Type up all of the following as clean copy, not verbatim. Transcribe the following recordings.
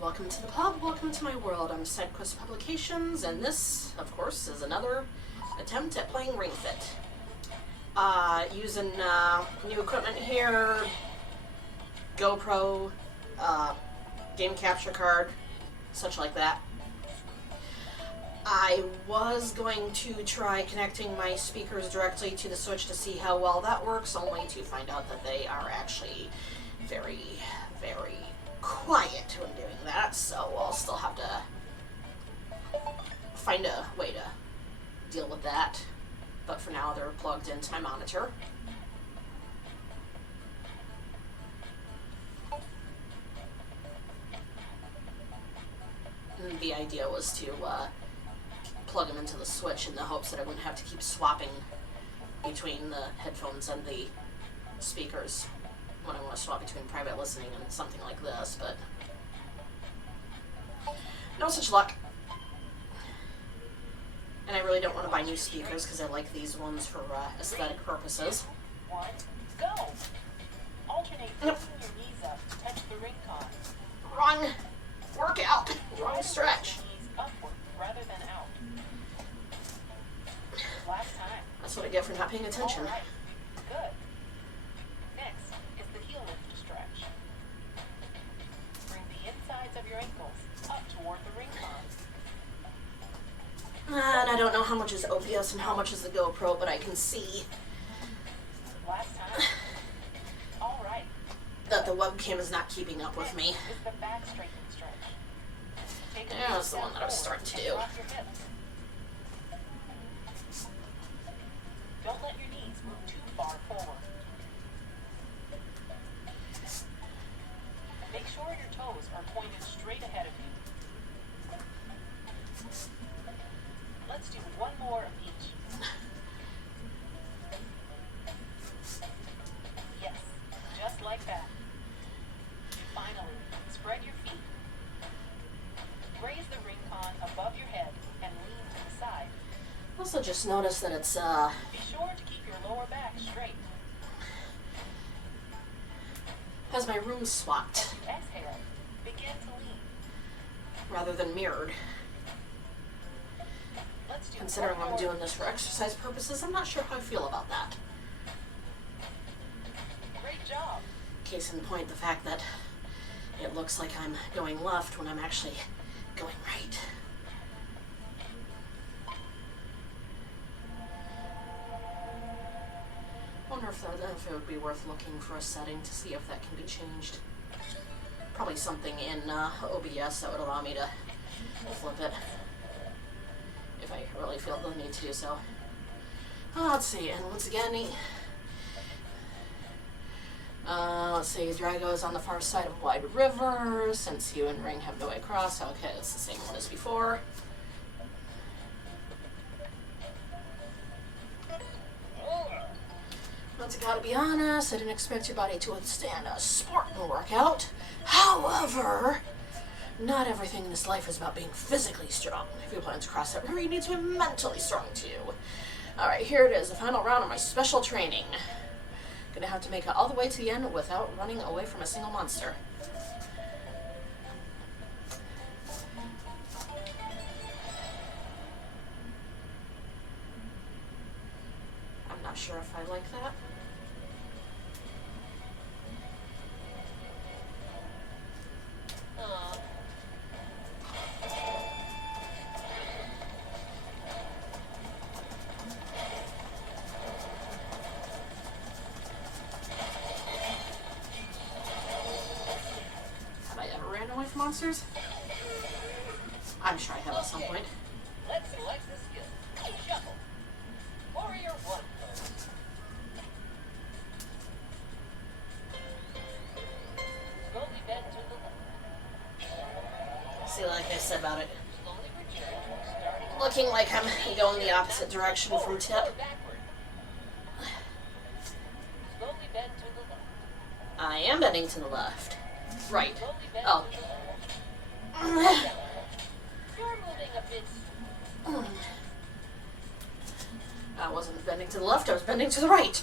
welcome to the pub, welcome to my world. I'm SideQuest Publications, and this, of course, is another attempt at playing Ring Fit. Using new equipment here, GoPro, game capture card, such like that. I was going to try connecting my speakers directly to the Switch to see how well that works, only to find out that they are actually very, very quiet when doing that, so I'll still have to find a way to deal with that. But for now, they're plugged into my monitor. And the idea was to plug them into the Switch in the hopes that I wouldn't have to keep swapping between the headphones and the speakers when I want to swap between private listening and something like this, but no such luck. And I really don't want to buy new speakers because I like these ones for aesthetic purposes. Go. Alternate your knees up to touch the ring con. Wrong workout. Wrong stretch. Knees upward rather than out. Last time. That's what I get for not paying attention. All right. Good. Next is the heel lift stretch. Bring the insides of your ankles up toward the ring con. And I don't know how much is OBS and how much is the GoPro, but I can see Last time. All right. that the webcam is not keeping up with me. Next is the back straightening stretch. Take Yeah, that's the one that I was starting to do. Drop your hips. Don't let your knees move too far forward. Make sure your toes are pointed straight ahead of you. Let's do one more of each. Yes, just like that. Finally, spread your feet. Raise the ring con above your head and lean to the side. Also just noticed that it's Be sure to keep your lower back straight. has my room swapped As you exhale, begin to lean. rather than mirrored. Let's do Considering one I'm more. doing this for exercise purposes, I'm not sure how I feel about that. Great job. Case in point, the fact that it looks like I'm going left when I'm actually going right. Wonder if it would be worth looking for a setting to see if that can be changed. Probably something in OBS that would allow me to flip it, if I really feel the need to do so. Let's see, and once again, let's see, Drago's on the far side of Wide River, since you and Ring have no way across. Okay, it's the same one as before. Once I gotta be honest, I didn't expect your body to withstand a Sportan workout. However, not everything in this life is about being physically strong. If you plan to cross that river, you need to be mentally strong too. Alright, here it is, the final round of my special training. Gonna have to make it all the way to the end without running away from a single monster. I'm not sure if I like that. Have I ever ran away from monsters? I'm sure I have at some point. Let's select the skill. Shuffle. Warrior 1 pose. Slowly bend to the left. See, like I said about it, Slowly return to starting looking like I'm going the opposite direction from tip. backward. Slowly bend to the left. I am bending to the left. Right. Slowly bend Oh. to the left. You're moving a bit. I wasn't bending to the left, I was bending to the right.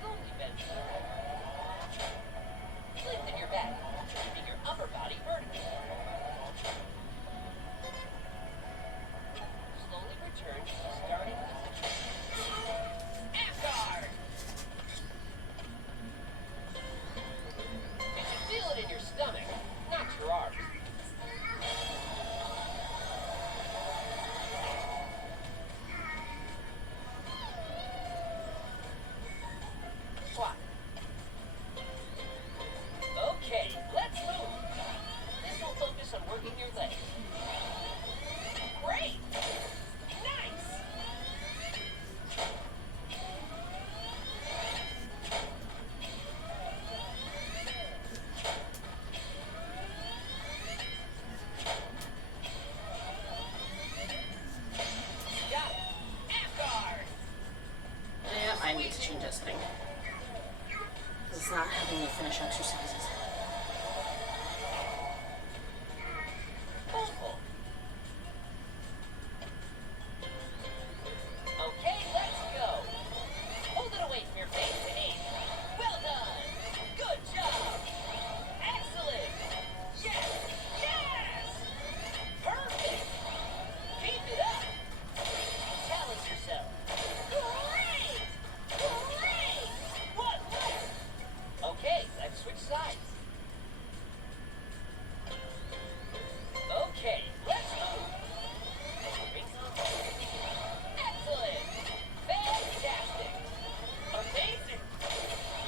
Slowly bend to the right. Lengthen your back. It's not having me finish exercises. Awful. Okay, let's go. Hold it away from your face to aim. Well done. Good job. Excellent. Yes. Yes. Perfect. Keep it up. Challenge yourself. Great. Great. What left? Okay, let's switch sides. Okay, let's move. Excellent. Fantastic. Amazing.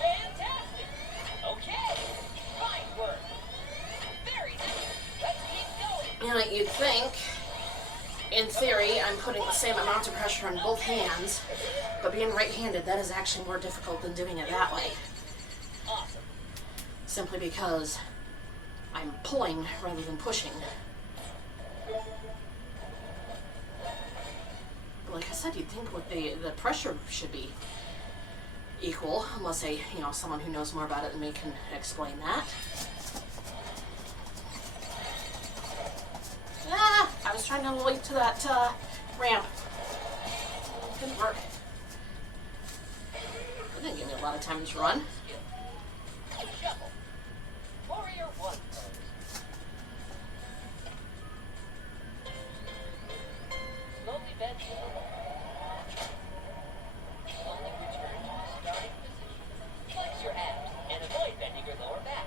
Fantastic. Okay. Fine work. Very nice. Let's keep going. You'd think, in theory, I'm putting the same amount of pressure on both hands, but being right-handed, that is actually more difficult than doing it that way. Awesome. Simply because I'm pulling rather than pushing. Like I said, you'd think with the pressure should be equal, unless someone who knows more about it than me can explain that. I was trying to leap to that ramp. Didn't work. It didn't give me a lot of time to run. Shuffle. Warrior 1 pose. Slowly bend forward. Slowly return to the starting position. Flex your abs and avoid bending your lower back.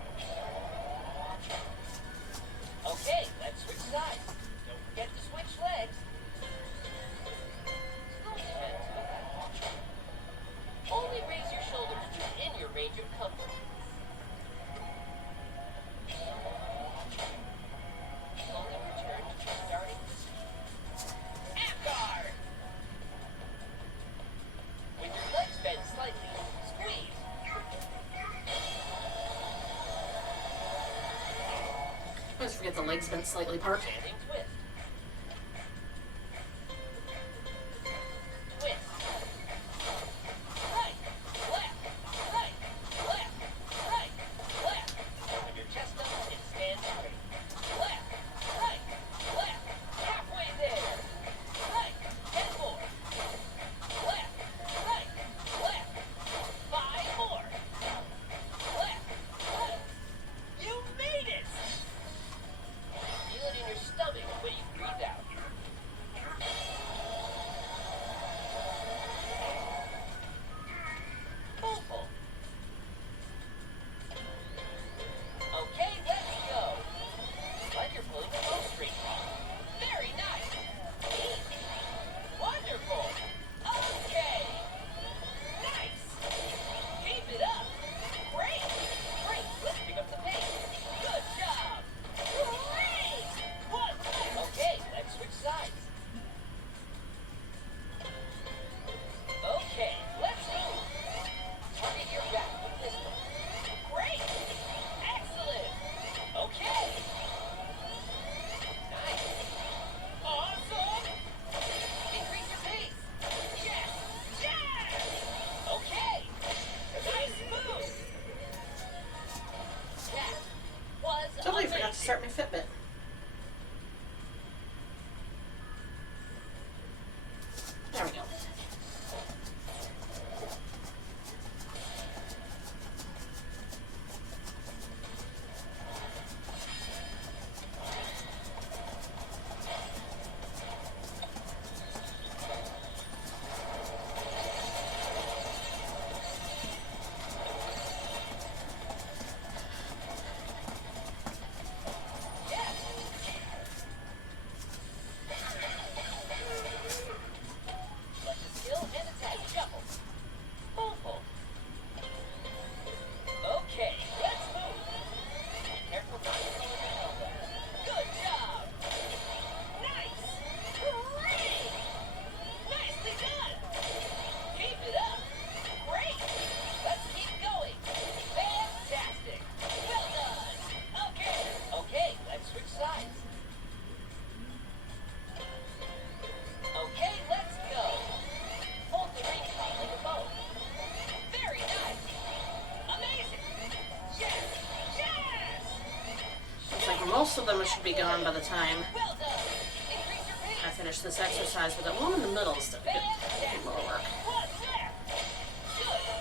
Okay, let's switch sides. Don't forget to switch legs. Slowly bend to the left. Only raise your shoulders within your range of comfort. Slowly return to the starting position. Ab guard! With your legs bent slightly, squeeze. I always forget the legs bent slightly part. Standing twist. Twist. Right, left, right, left, right, left. Open your chest up and stand straight. Left, right, left. Halfway there. Right, 10 more. Left, right, left. 5 more. Left, right. You made it! Feel it in your stomach when you breathe out. Awful. Okay, let's go. Like you're pulling a bowstring. Very nice. Easy. Wonderful. Okay. Nice. Keep it up. Great. Great. Let's pick up the pace. Good job. Great. One. Okay, let's switch sides. Okay, let's move. Target your back with this one. Great. Excellent. Okay. Nice. Awesome. Increase your pace. Yes. Yes. Okay. Nice move. That was Totally forgot to amazing. start my Fitbit. There we go. Yes. most of them should be gone by the time Well done. Increase your pace. I finish this exercise, but that one in the middle is a bit more work. What's that?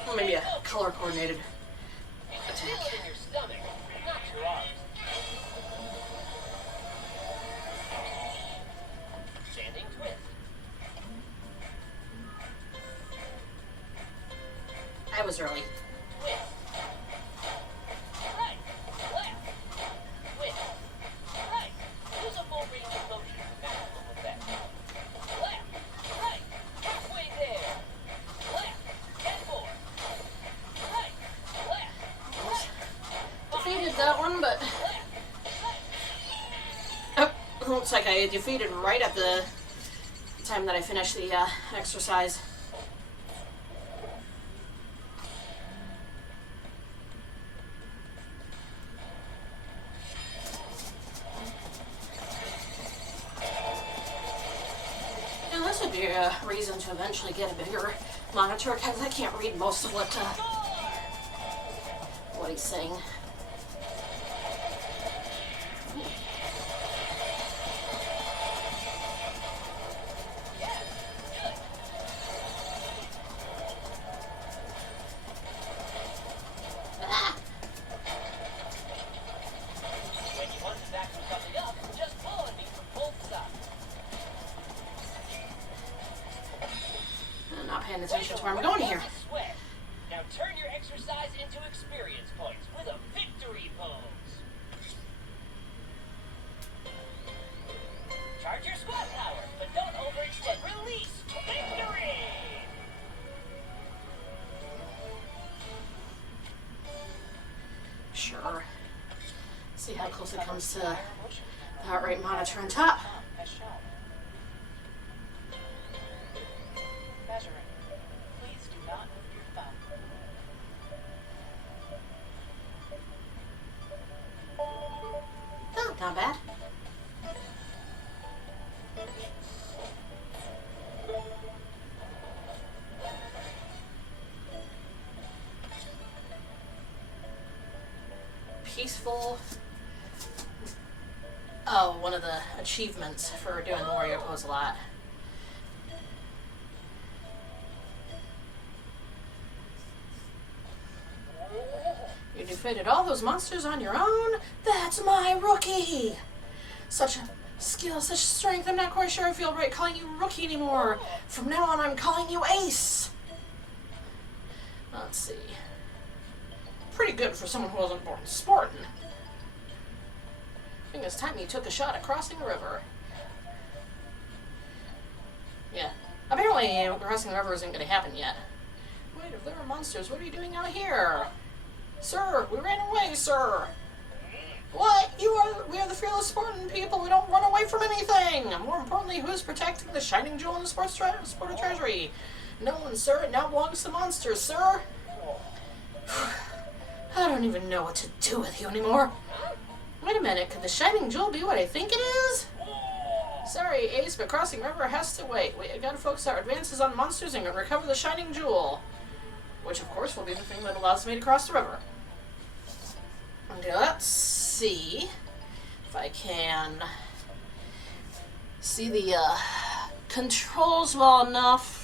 Good. Or maybe a color-coordinated Feel attack. it in your stomach, not your arms. Standing twist. I was early. Twist. Right. Left. Twist. Right. Use a full range of motion for maximum effect. Left. Right. Halfway there. Left. And more. Right. Left. Defeated that one, but oh, looks like I defeated right at the time that I finished the exercise. Now this would be a reason to eventually get a bigger monitor, because I can't read most of what he's saying. Ah! When you want to back something up, just pull on me from both sides. I'm not paying attention to where I'm going here. Sweat. Now turn your exercise into experience points with a victory pose. Charge your squat power, but don't overextend. Release. Victory! Sure. See how close it comes to the heart rate monitor on top. As shown. Measuring. Please do not move your thumb. Oh, not bad. Peaceful. Oh, one of the achievements for doing the warrior pose a lot. You defeated all those monsters on your own? That's my rookie! Such a skill, such strength, I'm not quite sure I feel right calling you rookie anymore. From now on, I'm calling you ace. Let's see. Pretty good for someone who wasn't born Sportan. I think it's time you took a shot at crossing the river. Yeah. Apparently, crossing the river isn't going to happen yet. Wait, if there are monsters, what are you doing out here? Sir, we ran away, sir. What? We are the fearless Sportan people. We don't run away from anything. More importantly, who's protecting the shining jewel in the Sporta treasury? No one, sir. It now belongs to the monsters, sir. I don't even know what to do with you anymore. Wait a minute, could the shining jewel be what I think it is? Sorry, Ace, but crossing river has to wait. We gotta focus our advances on monsters and recover the shining jewel. Which, of course, will be the thing that allows me to cross the river. Okay, let's see if I can see the controls well enough.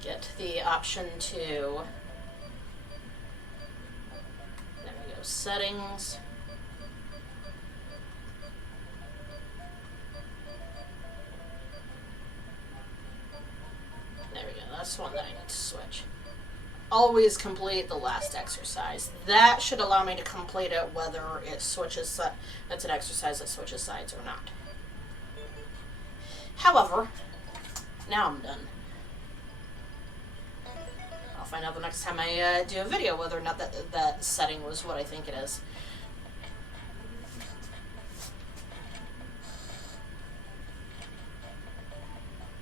Get the option to, there we go, settings. There we go, that's one that I need to switch. Always complete the last exercise. That should allow me to complete it whether it switches, it's an exercise that switches sides or not. However, now I'm done. I'll find out the next time I do a video whether or not that setting was what I think it is.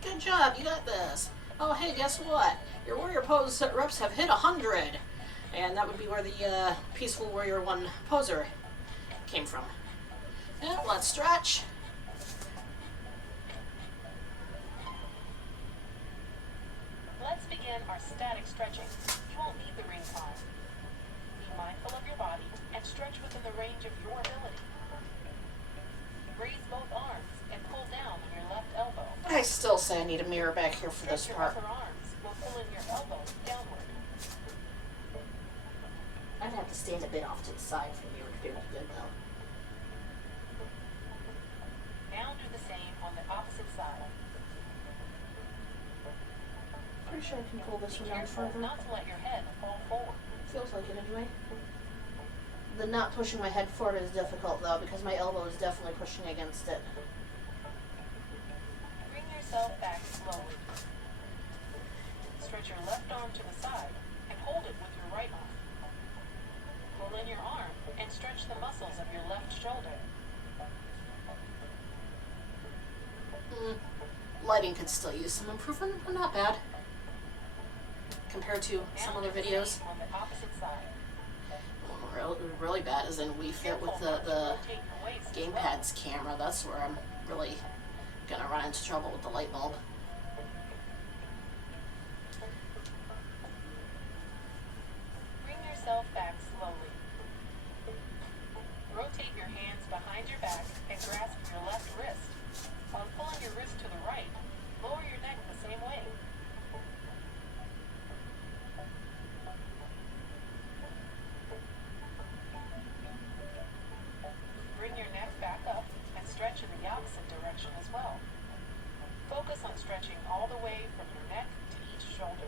Good job, you got this. Oh, hey, guess what? Your warrior pose reps have hit 100. And that would be where the Peaceful Warrior 1 poser came from. And let's stretch. Let's begin our static stretching. You won't need the ring climb. Be mindful of your body and stretch within the range of your ability. Raise both arms and pull down on your left elbow. I still say I need a mirror back here for this Stretch your part. upper arms while pulling your elbow downward. I'd have to stand a bit off to the side for the mirror to be able to do though. Now do the same on the opposite side. Pretty sure I can pull this Be one down careful further. not to let your head fall forward. Feels like it anyway. The not pushing my head forward is difficult though because my elbow is definitely pushing against it. Bring yourself back slowly. Stretch your left arm to the side and hold it with your right arm. Pull in your arm and stretch the muscles of your left shoulder. Lighting could still use some improvement, but not bad. Compared to some Now other do the videos. same on the opposite side. Really bad is in we fit with Careful not to the rotate your waist as well. gamepad's camera. That's where I'm really gonna run into trouble with the light bulb. Bring yourself back slowly. Rotate your hands behind your back and grasp your left wrist. While pulling your wrist to the right, lower your neck the same way. Bring your neck back up and stretch in the opposite direction as well. Focus on stretching all the way from your neck to each shoulder.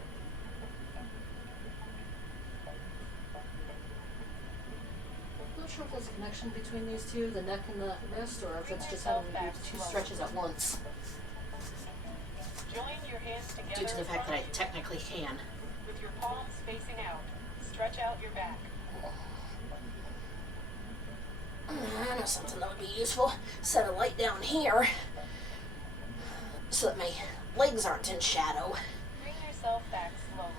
I'm not sure if there's a connection between these two, the neck and the wrist, or if it's just having to do two stretches at once. Join your hands together Due to the in fact that front I of you. technically can. With your palms facing out, stretch out your back. I know something that would be useful. Set a light down here so that my legs aren't in shadow. Bring yourself back slowly.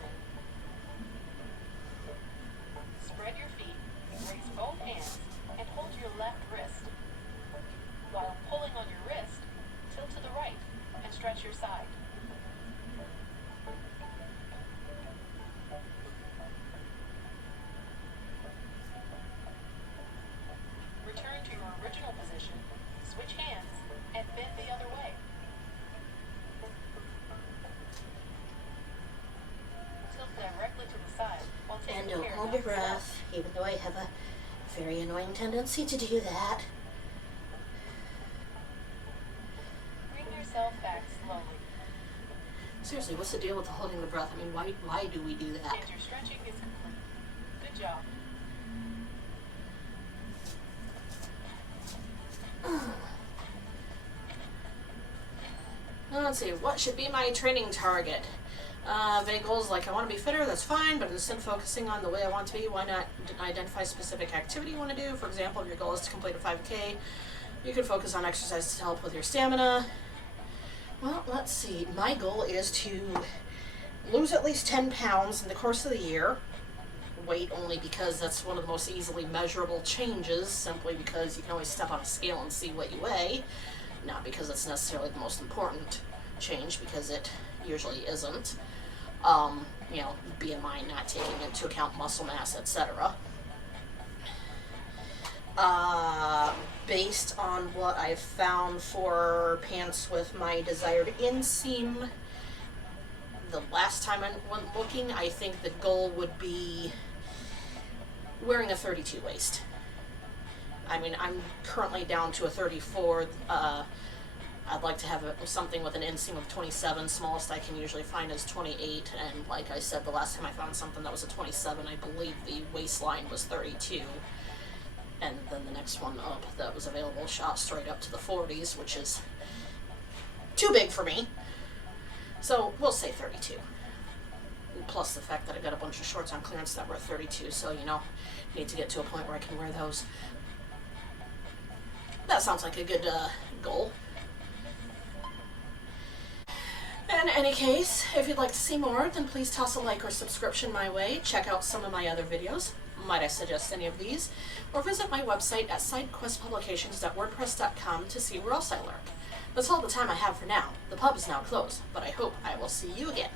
Spread your feet, raise both hands, and hold your left wrist. While pulling on your wrist, tilt to the right and stretch your side. Return to your original position, switch hands, and bend the other way. Tilt directly to the side while And taking don't care hold not your to fall. breath, even though I have a very annoying tendency to do that. Bring yourself back slowly. Seriously, what's the deal with the holding the breath? I mean, why do we do that? And your stretching is complete. Good job. Let's see, what should be my training target? Vague goals like I want to be fitter, that's fine, but instead of focusing on the way I want to be, why not identify specific activity you want to do? For example, if your goal is to complete a 5K, you could focus on exercise to help with your stamina. Well, let's see, my goal is to lose at least 10 pounds in the course of the year. Weight only because that's one of the most easily measurable changes, simply because you can always step on a scale and see what you weigh. Not because it's necessarily the most important change, because it usually isn't. You know, BMI not taking into account muscle mass, etc. Based on what I've found for pants with my desired inseam, the last time I went looking, I think the goal would be wearing a 32 waist. I mean, I'm currently down to a 34. I'd like to have something with an inseam of 27. Smallest I can usually find is 28. And like I said, the last time I found something that was a 27, I believe the waistline was 32. And then the next one up that was available shot straight up to the 40s, which is too big for me. So we'll say 32. Plus the fact that I got a bunch of shorts on clearance that were 32, so you know, need to get to a point where I can wear those. That sounds like a good goal. In any case, if you'd like to see more, then please toss a like or subscription my way. Check out some of my other videos. Might I suggest any of these? Or visit my website at sidequestpublications.wordpress.com to see where else I lurk. That's all the time I have for now. The pub is now closed, but I hope I will see you again.